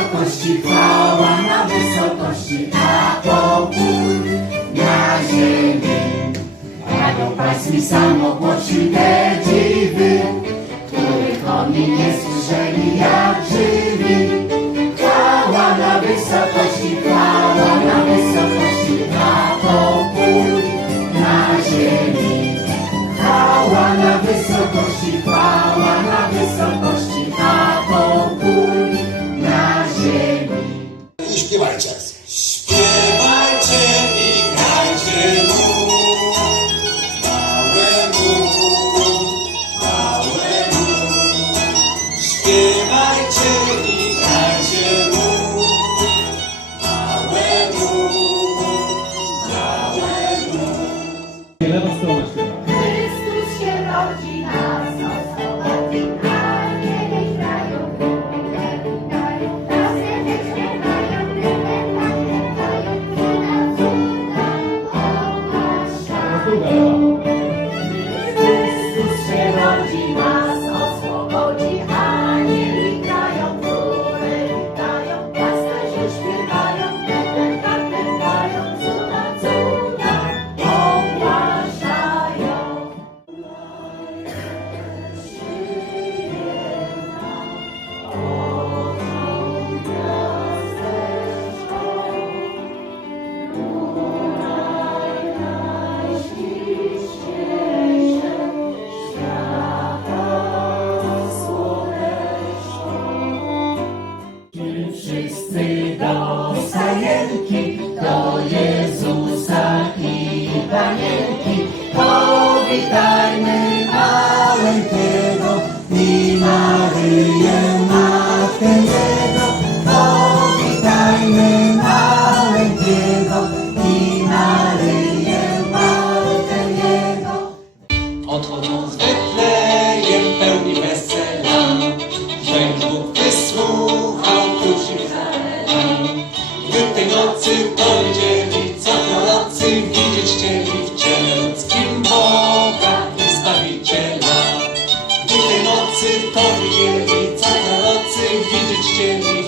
wysokości, chwała na wysokości, a pokój na ziemi. Radą Pańskim samo głosi te dziwy, których oni nie słyszeli jak żywi. Chwała na wysokości, chwała na wysokości, a pokój na ziemi. 나의 주님 Powitajmy maleńkiego i Maryję Matkę Jego. Powitajmy maleńkiego i Maryję Matkę Jego. Odchodząc 是你。